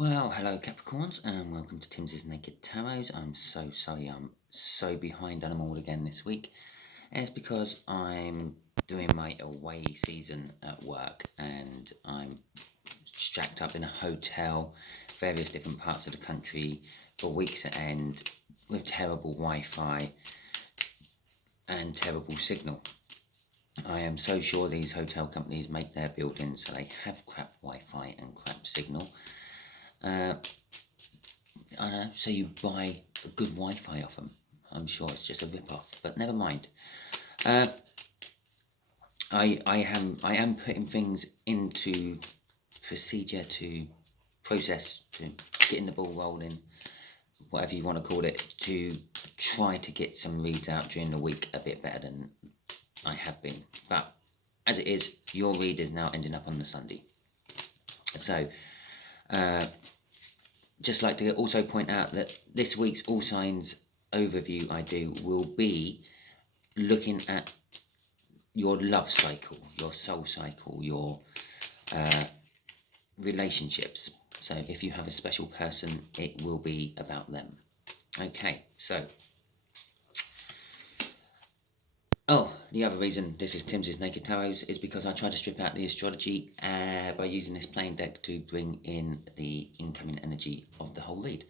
Well, hello Capricorns, and welcome to Timsy Naked Tarot. I'm so sorry I'm so behind on them all again this week. And it's because I'm doing my away season at work and I'm strapped up in a hotel, various different parts of the country for weeks at end with terrible Wi-Fi and terrible signal. I am so sure these hotel companies make their buildings so they have crap Wi-Fi and crap signal. I know, so you buy a good Wi-Fi off them. I'm sure it's just a rip-off, but never mind. I am putting things into procedure to process, to getting the ball rolling, whatever you want to call it, to try to get some reads out during the week a bit better than I have been. But as it is, your read is now ending up on the Sunday. So, just like to also point out that this week's All Signs overview I do will be looking at your love cycle, your soul cycle, your relationships. So if you have a special person, it will be about them. Okay, so the other reason this is Timsy's Naked Tarot is because I try to strip out the astrology by using this plain deck to bring in the incoming energy of the whole read.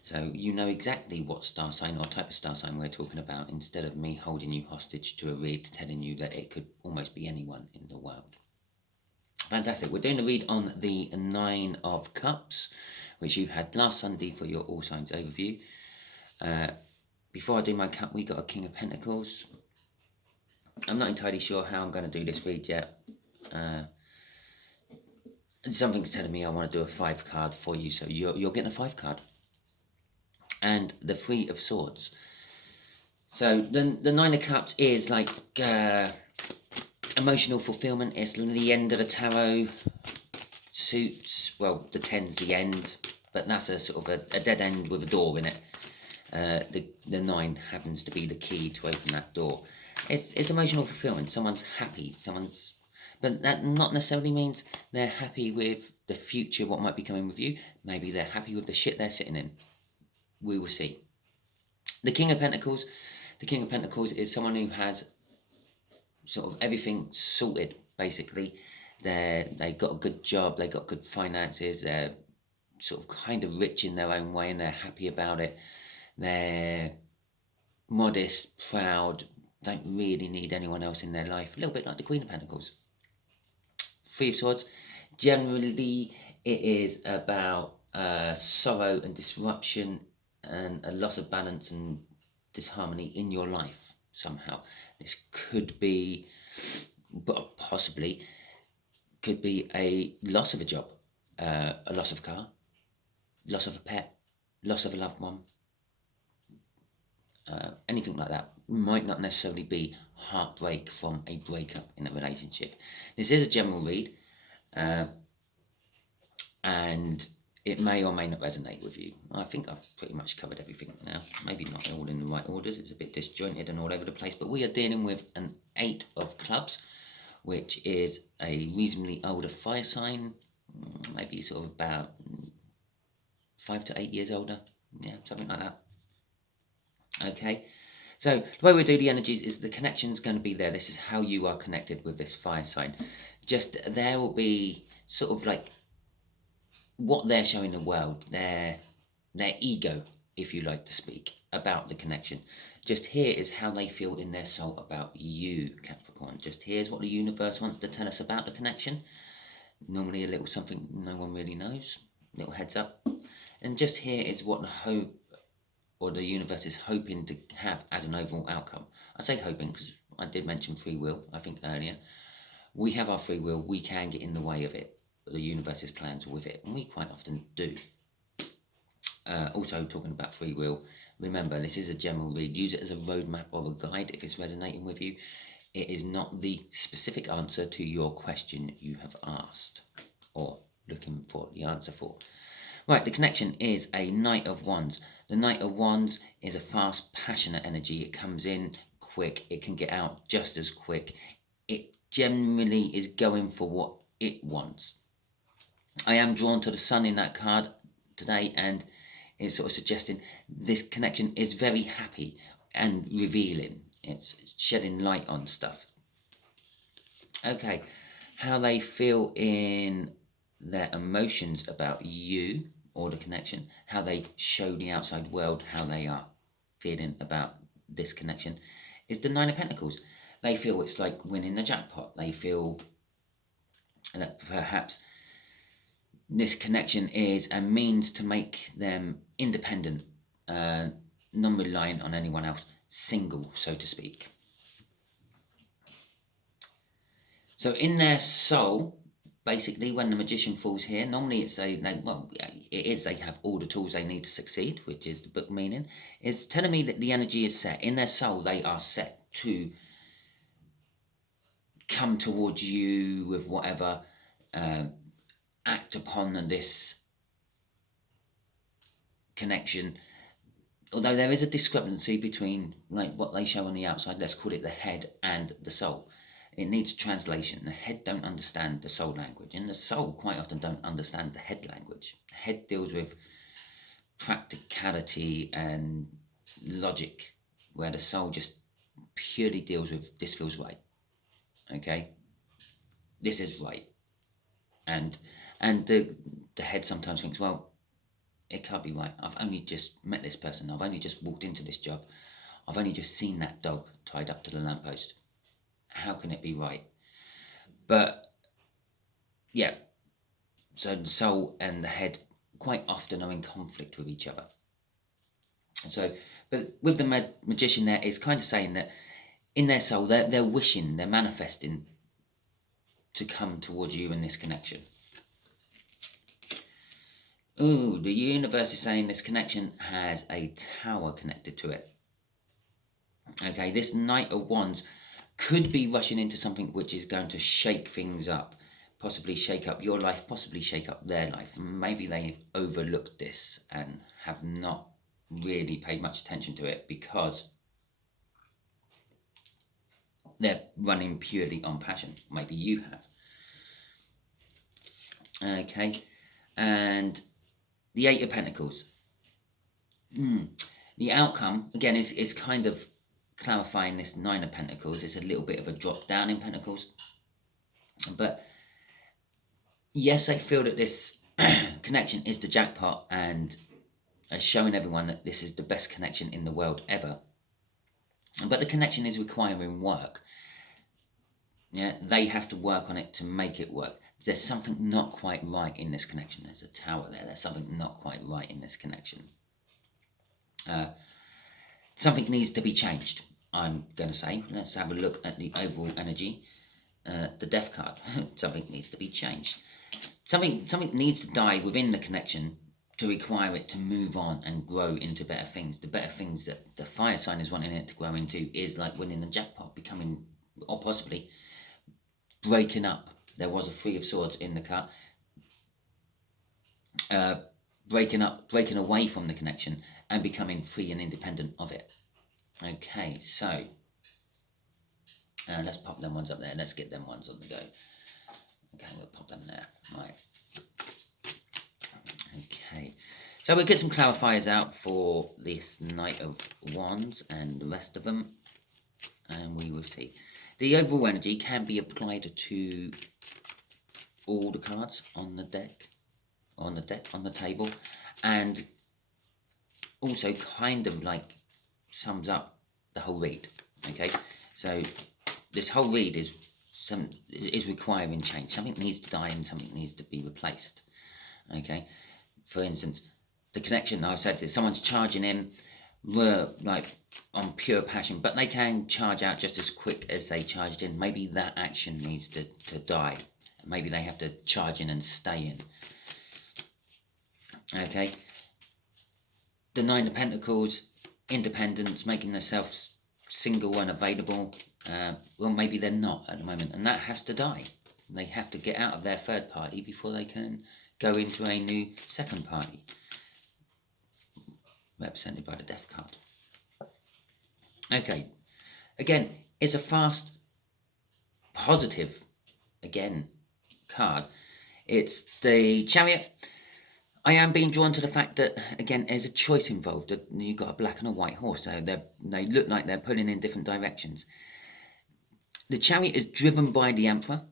So you know exactly what star sign or type of star sign we're talking about, instead of me holding you hostage to a read telling you that it could almost be anyone in the world. Fantastic. We're doing a read on the Nine of Cups, which you had last Sunday for your All Signs overview. Before I do my cup, we got a King of Pentacles. I'm not entirely sure how I'm going to do this read yet. Something's telling me I want to do a 5 card for you, so you're getting a 5 card. And the Three of Swords. So the Nine of Cups is like emotional fulfillment. It's the end of the tarot. Suits, well, the 10's the end, but that's a sort of a dead end with a door in it. The 9 happens to be the key to open that door. It's emotional fulfillment. Someone's happy. But that not necessarily means they're happy with the future, what might be coming with you. Maybe they're happy with the shit they're sitting in. We will see. The King of Pentacles. The King of Pentacles is someone who has sort of everything sorted, basically. They got a good job. They got good finances. They're sort of kind of rich in their own way, and they're happy about it. They're modest, proud, don't really need anyone else in their life. A little bit like the Queen of Pentacles. Three of Swords. Generally, it is about sorrow and disruption and a loss of balance and disharmony in your life somehow. This could be, but possibly, could be a loss of a job, a loss of a car, loss of a pet, loss of a loved one, anything like that. Might not necessarily be heartbreak from a breakup in a relationship. This is a general read, and it may or may not resonate with you. I think I've pretty much covered everything now. Maybe not all in the right orders. It's a bit disjointed and all over the place, but we are dealing with an 8 of clubs, which is a reasonably older fire sign, maybe sort of about 5 to 8 years older. Yeah, something like that. Okay, so the way we do the energies is the connection's going to be there. This is how you are connected with this fire sign. Just there will be sort of like what they're showing the world, their ego, if you like to speak, about the connection. Just here is how they feel in their soul about you, Capricorn. Just here's what the universe wants to tell us about the connection. Normally a little something no one really knows, little heads up. And just here is what the hope or the universe is hoping to have as an overall outcome. I say hoping because I did mention free will, I think, earlier. We have our free will. We can get in the way of it, but the universe's plans with it, and we quite often do. Also, talking about free will, remember, this is a general read. Use it as a roadmap or a guide if it's resonating with you. It is not the specific answer to your question you have asked or looking for the answer for. Right, the connection is a Knight of Wands. The Knight of Wands is a fast, passionate energy. It comes in quick. It can get out just as quick. It generally is going for what it wants. I am drawn to the sun in that card today, and it's sort of suggesting this connection is very happy and revealing. It's shedding light on stuff. Okay, how they feel in their emotions about you or the connection, how they show the outside world how they are feeling about this connection, is the Nine of Pentacles. They feel it's like winning the jackpot. They feel that perhaps this connection is a means to make them independent, non-reliant on anyone else, single, so to speak. So in their soul, basically, when the Magician falls here, normally it's they have all the tools they need to succeed, which is the book meaning. It's telling me that the energy is set. In their soul, they are set to come towards you with whatever, act upon this connection. Although there is a discrepancy between like what they show on the outside, let's call it the head, and the soul. It needs translation. The head don't understand the soul language, and the soul quite often don't understand the head language. The head deals with practicality and logic, where the soul just purely deals with this feels right. Okay, this is right, and the head sometimes thinks, well, it can't be right. I've only just met this person. I've only just walked into this job. I've only just seen that dog tied up to the lamppost. How can it be right? But yeah, so the soul and the head quite often are in conflict with each other. So, but with the Magician there, it's kind of saying that in their soul, they're wishing, they're manifesting to come towards you in this connection. Ooh, the universe is saying this connection has a tower connected to it. Okay, this Knight of Wands could be rushing into something which is going to shake things up, possibly shake up your life, possibly shake up their life. Maybe they've overlooked this and have not really paid much attention to it because they're running purely on passion. Maybe you have. Okay, and the Eight of Pentacles. The outcome, again, is kind of clarifying this Nine of Pentacles. It's a little bit of a drop down in Pentacles. But yes, I feel that this connection is the jackpot and showing everyone that this is the best connection in the world ever. But the connection is requiring work. Yeah, they have to work on it to make it work. There's something not quite right in this connection. There's a tower there. There's something not quite right in this connection. Something needs to be changed, I'm going to say. Let's have a look at the overall energy. The Death card. Something needs to be changed. Something needs to die within the connection to require it to move on and grow into better things. The better things that the fire sign is wanting it to grow into is like winning the jackpot, becoming, or possibly breaking up. There was a Three of Swords in the card. Breaking away from the connection and becoming free and independent of it. Okay, so let's pop them ones up there. Let's get them ones on the go. Okay, we'll pop them there. Right. Okay, so we'll get some clarifiers out for this Knight of Wands and the rest of them, and we will see. The overall energy can be applied to all the cards on the deck, on the table, and also kind of like sums up the whole read. Okay, so this whole read is requiring change. Something needs to die and something needs to be replaced. Okay, for instance, the connection I said that someone's charging in, like on pure passion, but they can charge out just as quick as they charged in. Maybe that action needs to die. Maybe they have to charge in and stay in. Okay, the Nine of Pentacles, independence, making themselves single and available. Well, maybe they're not at the moment, and that has to die. They have to get out of their third party before they can go into a new second party, represented by the Death card. Okay, again, it's a fast, positive, again, card. It's the Chariot. I am being drawn to the fact that, again, there's a choice involved. You've got a black and a white horse, so they look like they're pulling in different directions. The Chariot is driven by the Emperor,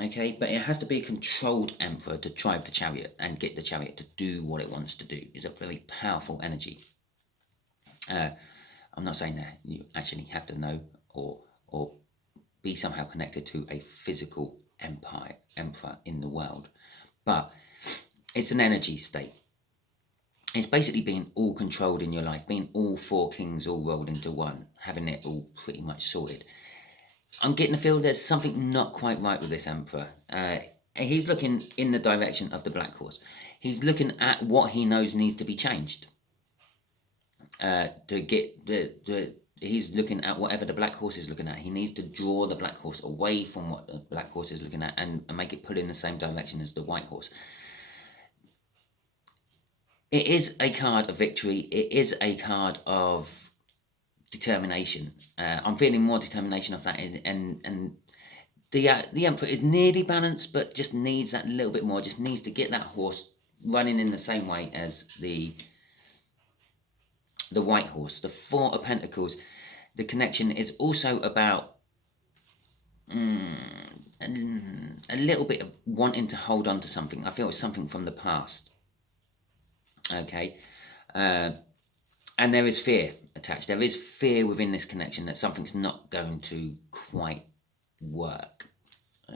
okay, but it has to be a controlled Emperor to drive the Chariot and get the Chariot to do what it wants to do. It's a very powerful energy. I'm not saying that you actually have to know or be somehow connected to a physical emperor in the world, but it's an energy state. It's basically being all controlled in your life, being all four kings all rolled into one, having it all pretty much sorted. I'm getting the feel there's something not quite right with this emperor. He's looking in the direction of the black horse. He's looking at what he knows needs to be changed. To get he's looking at whatever the black horse is looking at. He needs to draw the black horse away from what the black horse is looking at and make it pull in the same direction as the white horse. It is a card of victory. It is a card of determination. I'm feeling more determination of that, and the Emperor is nearly balanced, but just needs that little bit more. Just needs to get that horse running in the same way as the white horse. The Four of Pentacles, the connection is also about a little bit of wanting to hold on to something. I feel it's something from the past. Okay, and there is fear attached. There is fear within this connection that something's not going to quite work.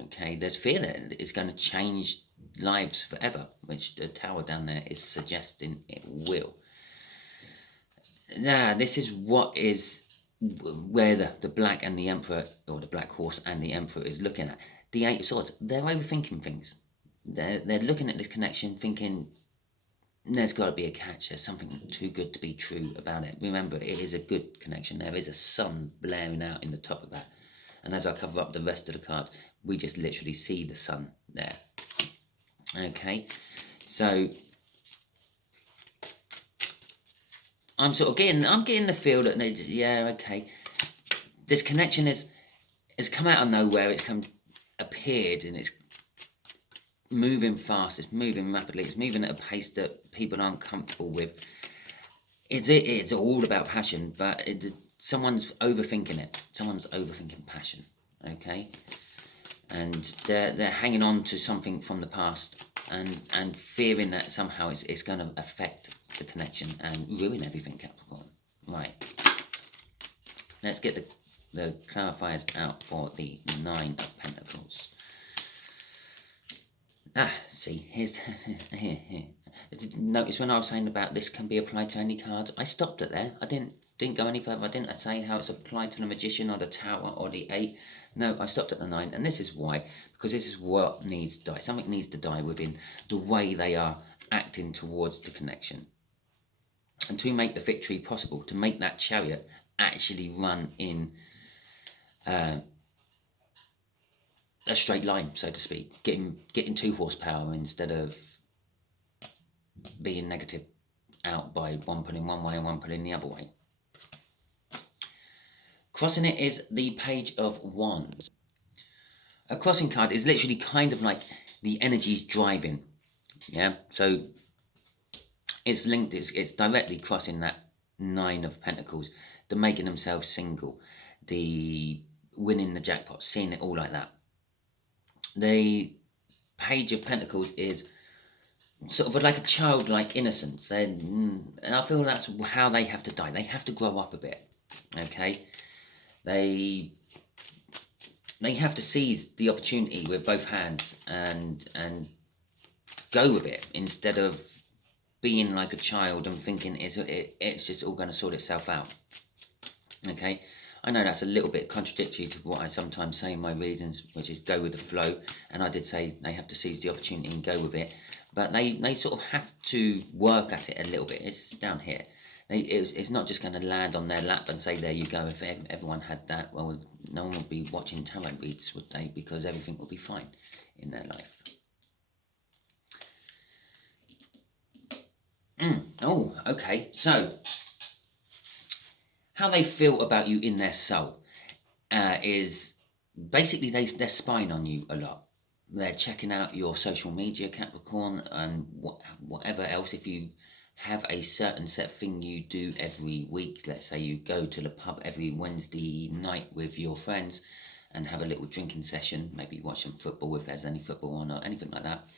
Okay, there's fear that it's going to change lives forever, which the tower down there is suggesting it will. Now, this is what is where the black and the Emperor, or the black horse and the Emperor is looking at. The Eight of Swords, they're overthinking things. They're looking at this connection thinking, there's got to be a catch. There's something too good to be true about it. Remember, it is a good connection. There is a sun blaring out in the top of that. And as I cover up the rest of the card, we just literally see the sun there. Okay, so I'm getting the feel that, yeah, okay, this connection has come out of nowhere. It's appeared, and it's moving fast. It's moving rapidly. It's moving at a pace that people aren't comfortable with. It's all about passion, but someone's overthinking it. Someone's overthinking passion. Okay, and they're hanging on to something from the past and fearing that somehow it's going to affect the connection and ruin everything, Capricorn. Right. Let's get the clarifiers out for the Nine of Pentacles. See, here's here. Notice when I was saying about this can be applied to any cards, I stopped it there. I didn't go any further. I didn't say how it's applied to the Magician or the Tower or the Eight. No, I stopped at the Nine, and this is why. Because this is what needs to die. Something needs to die within the way they are acting towards the connection. And to make the victory possible, to make that Chariot actually run in a straight line, so to speak, getting 2 horsepower instead of being negative out by one pulling one way and one pulling the other way. Crossing it is the Page of Wands. A crossing card is literally kind of like the energy's driving, yeah. So it's linked. It's directly crossing that Nine of Pentacles. The making themselves single, the winning the jackpot, seeing it all like that. The Page of Pentacles is sort of like a childlike innocence. And I feel that's how they have to die. They have to grow up a bit. Okay, they have to seize the opportunity with both hands and go with it instead of being like a child and thinking it's just all going to sort itself out. Okay, I know that's a little bit contradictory to what I sometimes say in my readings, which is go with the flow. And I did say they have to seize the opportunity and go with it, but they sort of have to work at it a little bit. It's down here. It's not just going to land on their lap and say, there you go. If everyone had that, well, no one would be watching tarot reads, would they? Because everything would be fine in their life. Oh, okay. So, how they feel about you in their soul is basically they're spying on you a lot. They're checking out your social media, Capricorn, and whatever else. If you have a certain set thing you do every week, let's say you go to the pub every Wednesday night with your friends and have a little drinking session, maybe watch some football if there's any football on or anything like that.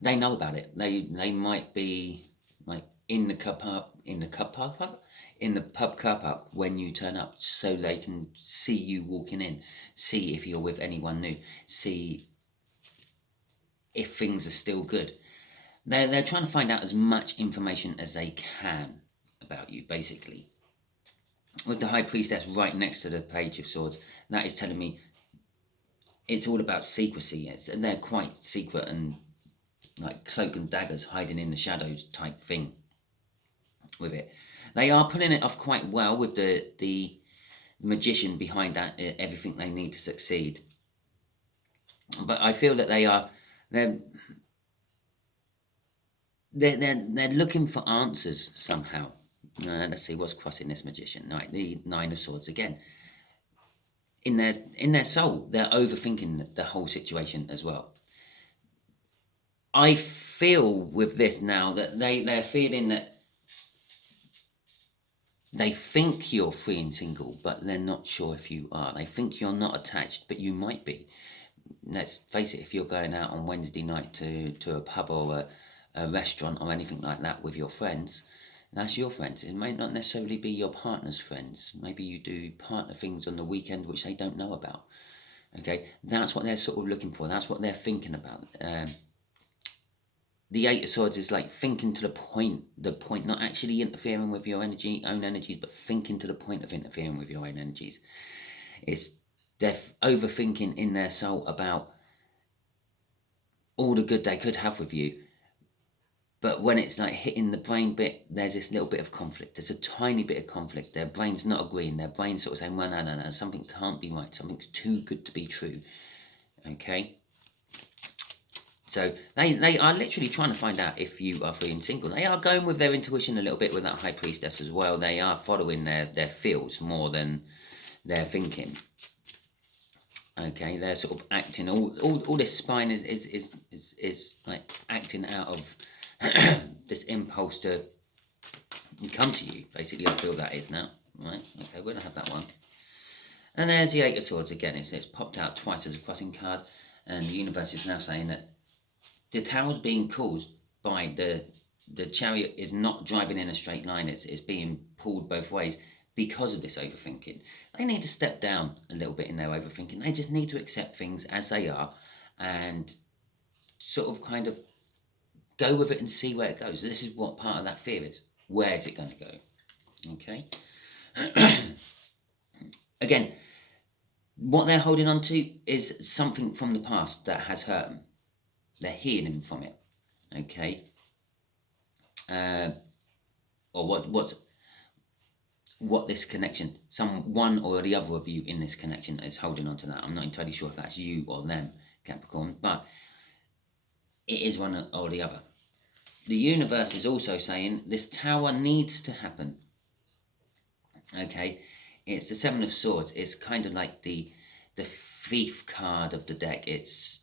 They know about it. They might be like in the pub car park when you turn up, so they can see you walking in, see if you're with anyone new, see if things are still good. They're trying to find out as much information as they can about you, basically. With the High Priestess right next to the Page of Swords, that is telling me it's all about secrecy. And they're quite secret and like cloak and daggers, hiding in the shadows type thing with it. They are pulling it off quite well with the magician behind that, everything they need to succeed. But I feel that they're looking for answers somehow. Let's see what's crossing this magician. Right, the Nine of Swords again. In their soul, they're overthinking the whole situation as well. I feel with this now that they're feeling that they think you're free and single, but they're not sure if you are. They think you're not attached, but you might be. Let's face it, if you're going out on Wednesday night to a pub or a restaurant or anything like that with your friends, that's your friends. It may not necessarily be your partner's friends. Maybe you do partner things on the weekend which they don't know about. Okay, that's what they're sort of looking for. That's what they're thinking about. The Eight of Swords is like thinking to the point, not actually interfering with your own energies, but thinking to the point of interfering with your own energies. They're overthinking in their soul about all the good they could have with you. But when it's like hitting the brain bit, there's this little bit of conflict. There's a tiny bit of conflict. Their brain's not agreeing. Their brain's sort of saying, well, no, something can't be right. Something's too good to be true. Okay? So they are literally trying to find out if you are free and single. They are going with their intuition a little bit with that High Priestess as well. They are following their feels more than their thinking. Okay, they're sort of acting. All this spine is like acting out of this impulse to come to you. Basically, I feel that is now. Right. Okay, we're gonna have that one. And there's the Eight of Swords again. It's popped out twice as a crossing card, and the universe is now saying that the tower's being caused by the chariot is not driving in a straight line. It's being pulled both ways because of this overthinking. They need to step down a little bit in their overthinking. They just need to accept things as they are and sort of kind of go with it and see where it goes. This is what part of that fear is. Where is it going to go? Okay. Again, what they're holding on to is something from the past that has hurt them. They're healing from it. Okay. Or what this connection, one or the other of you in this connection is holding on to that. I'm not entirely sure if that's you or them, Capricorn, but it is one or the other. The universe is also saying this tower needs to happen. Okay, it's the Seven of Swords. It's kind of like the thief card of the deck. It's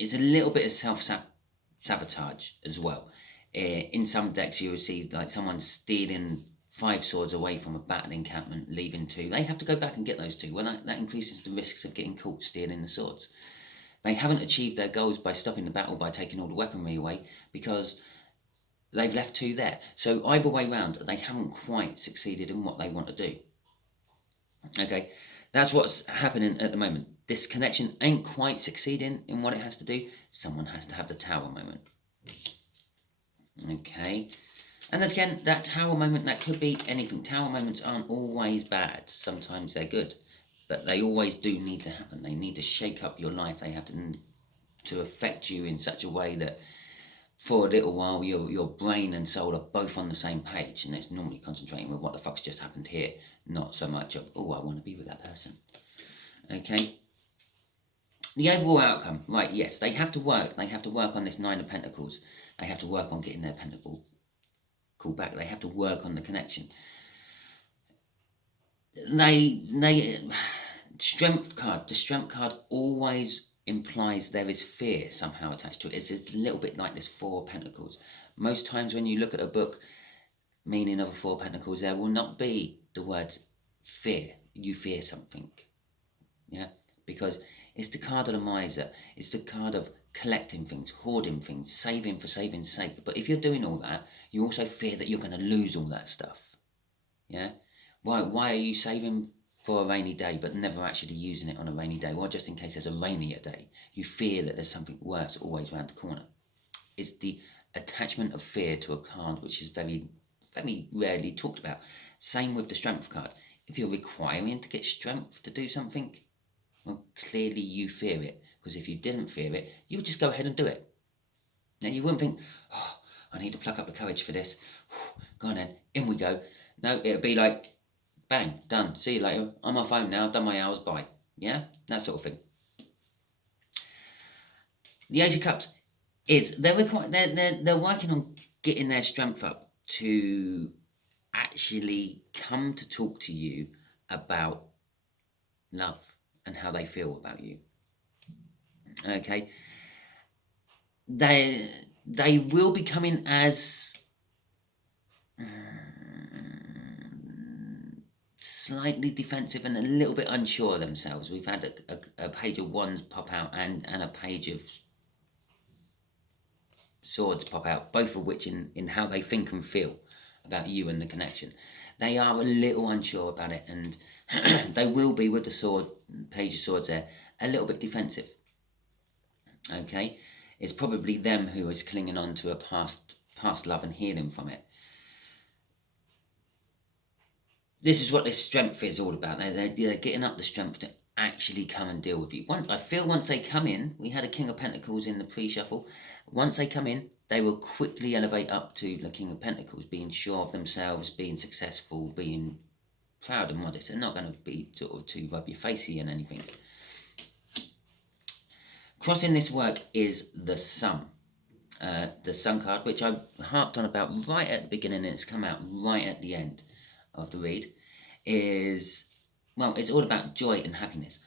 a little bit of self-sabotage as well. In some decks you will see like someone stealing 5 swords away from a battle encampment, leaving 2. They have to go back and get those 2. Well, that increases the risks of getting caught stealing the swords. They haven't achieved their goals by stopping the battle by taking all the weaponry away because they've left 2 there. So either way round, they haven't quite succeeded in what they want to do. Okay, that's what's happening at the moment. This connection ain't quite succeeding in what it has to do. Someone has to have the tower moment. Okay, and again, that tower moment, that could be anything. Tower moments aren't always bad. Sometimes they're good. But they always do need to happen. They need to shake up your life. They have to affect you in such a way that for a little while your brain and soul are both on the same page, and it's normally concentrating with what the fuck's just happened here, not so much of, oh, I want to be with that person. Okay? The overall outcome, right, yes, they have to work. They have to work on this 9 of Pentacles. They have to work on getting their pentacle called back. They have to work on the connection. They Strength card. The strength card always implies there is fear somehow attached to it. It's a little bit like this Four of Pentacles. Most times when you look at a book meaning of a Four of Pentacles, there will not be the words fear. You fear something. Yeah? Because it's the card of the miser. It's the card of collecting things, hoarding things, saving for saving's sake. But if you're doing all that, you also fear that you're going to lose all that stuff. Yeah? Why are you saving for a rainy day but never actually using it on a rainy day? Well, just in case there's a rainier day. You fear that there's something worse always around the corner. It's the attachment of fear to a card which is very, very rarely talked about. Same with the strength card. If you're requiring to get strength to do something, well, clearly you fear it. Because if you didn't fear it, you would just go ahead and do it. Now, you wouldn't think, oh, I need to pluck up the courage for this. Go on then, in we go. No, it would be like, bang, done. See you later. I'm off home now. Done my hours. Bye. Yeah, that sort of thing. The Ace of Cups is they're working on getting their strength up to actually come to talk to you about love and how they feel about you. Okay, they will be coming as slightly defensive and a little bit unsure of themselves. We've had a page of wands pop out and a page of swords pop out, both of which in how they think and feel about you and the connection. They are a little unsure about it, and they will be, with the page of swords there, a little bit defensive. Okay, it's probably them who is clinging on to a past love and healing from it. This is what this strength is all about. They're getting up the strength to actually come and deal with you. I feel once they come in, we had a King of Pentacles in the pre-shuffle. Once they come in, they will quickly elevate up to the King of Pentacles, being sure of themselves, being successful, being proud and modest. They're not going to be sort of to rub your facey and anything. Crossing this work is the Sun. The Sun card, which I harped on about right at the beginning, and it's come out right at the end of the read, is, well, it's all about joy and happiness.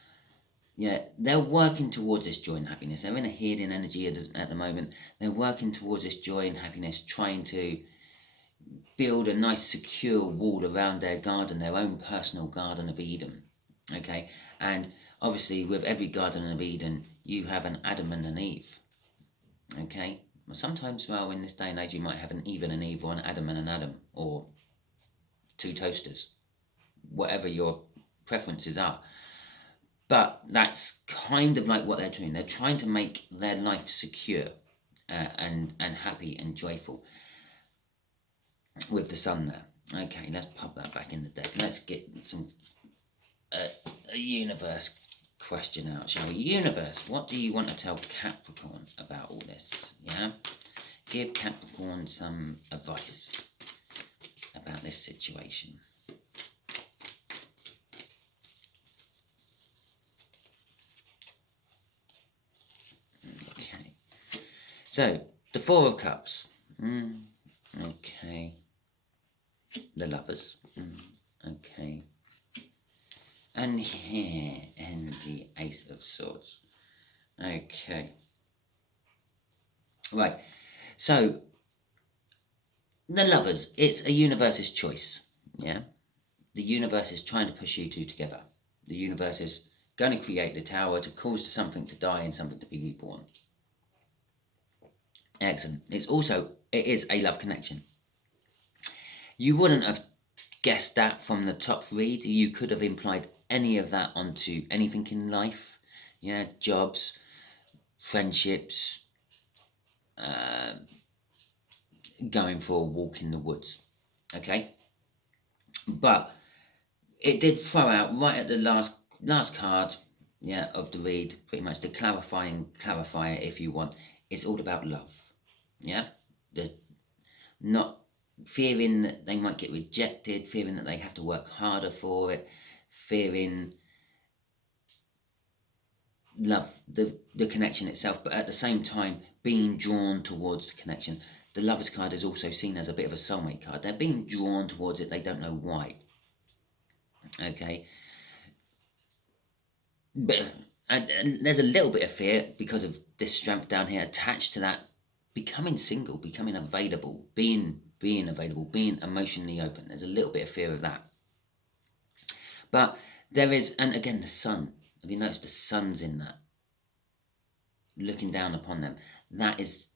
Yeah, they're working towards this joy and happiness. They're in a healing energy at the moment. They're working towards this joy and happiness, trying to build a nice secure wall around their garden, their own personal Garden of Eden. Okay, and obviously with every Garden of Eden, you have an Adam and an Eve. Okay, well, sometimes, well, in this day and age, you might have an Eve and an Eve, or an Adam and an Adam, or two toasters, whatever your preferences are. But that's kind of like what they're doing. They're trying to make their life secure and happy and joyful with the Sun there. Okay, let's pop that back in the deck. Let's get some a universe question out, shall we? Universe, what do you want to tell Capricorn about all this? Yeah, give Capricorn some advice about this situation. Okay, so the Four of Cups. Okay, the Lovers. Okay, and here, and the Ace of Swords. Okay, right, so the Lovers, it's a universe's choice. Yeah, the universe is trying to push you two together. The universe is going to create the tower to cause something to die and something to be reborn. Excellent. It is a love connection. You wouldn't have guessed that from the top read. You could have implied any of that onto anything in life. Yeah, jobs, friendships, going for a walk in the woods. Okay, but it did throw out right at the last card, yeah, of the read, pretty much the clarifier, if you want. It's all about love. Yeah, not fearing that they might get rejected, fearing that they have to work harder for it, fearing love, the connection itself, but at the same time being drawn towards the connection. The Lover's card is also seen as a bit of a soulmate card. They're being drawn towards it, they don't know why. Okay, But and there's a little bit of fear because of this strength down here attached to that becoming single, becoming available, being available, being emotionally open. There's a little bit of fear of that. But there is, and again, the sun. Have you noticed the sun's in that? Looking down upon them. That is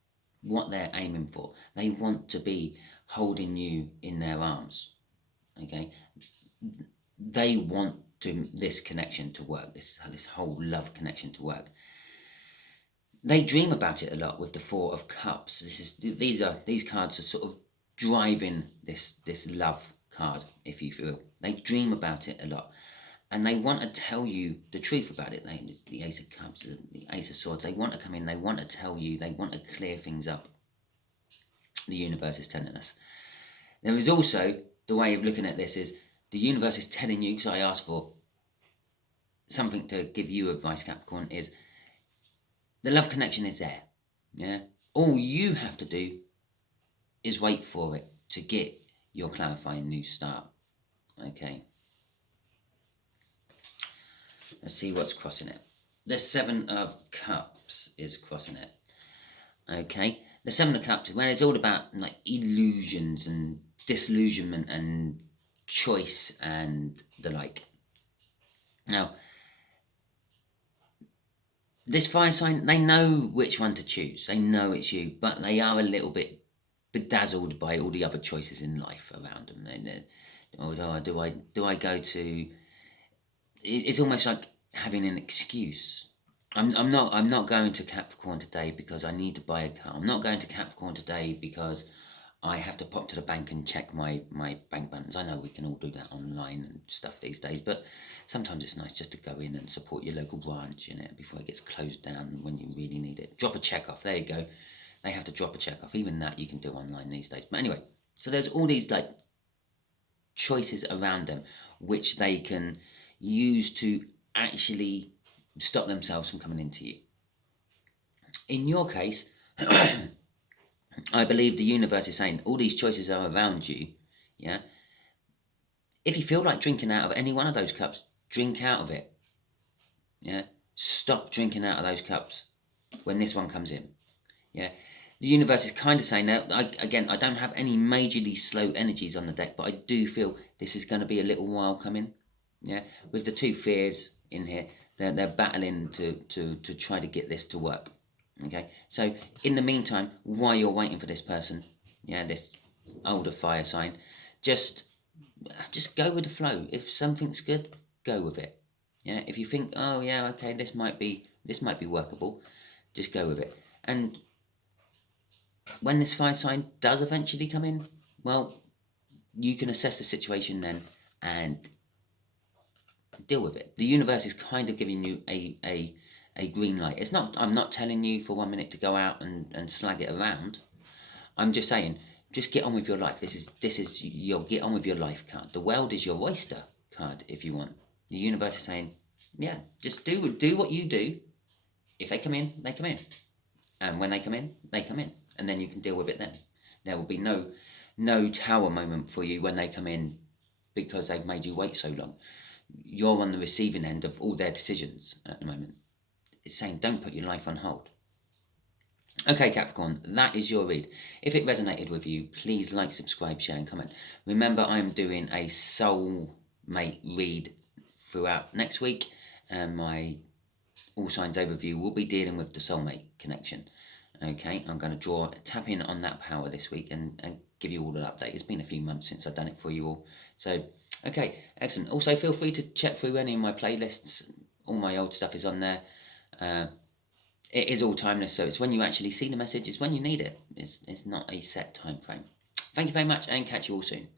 what they're aiming for. They want to be holding you in their arms. Okay? They want this connection to work, this whole love connection to work. They dream about it a lot with the Four of Cups. These cards are sort of driving this love card, if you feel. They dream about it a lot, and they want to tell you the truth about it. The Ace of Cups, the Ace of Swords. They want to come in. They want to tell you. They want to clear things up. The universe is telling us. There is also the way of looking at this is the universe is telling you, because I asked for something to give you advice, Capricorn, is the love connection is there. Yeah. All you have to do is wait for it to get your clarifying new start. Okay. Let's see what's crossing it. The Seven of Cups is crossing it. Okay. The Seven of Cups, when it's all about like illusions and disillusionment and choice and the like. Now, this fire sign, they know which one to choose. They know it's you, but they are a little bit bedazzled by all the other choices in life around them. Do I go to? It's almost like having an excuse. I'm not going to Capricorn today because I need to buy a car. I'm not going to Capricorn today because I have to pop to the bank and check my bank balance. I know we can all do that online and stuff these days, but sometimes it's nice just to go in and support your local branch in it before it gets closed down when you really need it. Drop a check off. There you go. They have to drop a check off. Even that you can do online these days. But anyway, so there's all these like choices around them which they can use to actually stop themselves from coming into you. In your case, I believe the universe is saying all these choices are around you, yeah? If you feel like drinking out of any one of those cups, drink out of it, yeah? Stop drinking out of those cups when this one comes in, yeah? The universe is kind of saying that, I don't have any majorly slow energies on the deck, but I do feel this is going to be a little while coming, yeah? With the two fears in here, they're battling to try to get this to work. Okay, so in the meantime, while you're waiting for this person, yeah, this older fire sign, just go with the flow. If something's good, go with it. Yeah, if you think, oh yeah, okay, this might be workable, just go with it. And when this fire sign does eventually come in, well, you can assess the situation then and deal with it. The universe is kind of giving you a green light. It's not. I'm not telling you for 1 minute to go out and slag it around. I'm just saying, just get on with your life. This is your get on with your life card. The world is your oyster card if you want. The universe is saying, yeah, just do what you do. If they come in, they come in, and when they come in, and then you can deal with it then. There will be no tower moment for you when they come in because they've made you wait so long. You're on the receiving end of all their decisions at the moment. It's saying don't put your life on hold. Okay, Capricorn, that is your read. If it resonated with you, please like, subscribe, share and comment. Remember, I'm doing a soulmate read throughout next week, and my all signs overview will be dealing with the soulmate connection. Okay, I'm going to tap in on that power this week and give you all an update. It's been a few months since I've done it for you all. So, okay, excellent. Also, feel free to check through any of my playlists. All my old stuff is on there. It is all timeless, so it's when you actually see the message, it's when you need it. It's not a set time frame. Thank you very much, and catch you all soon.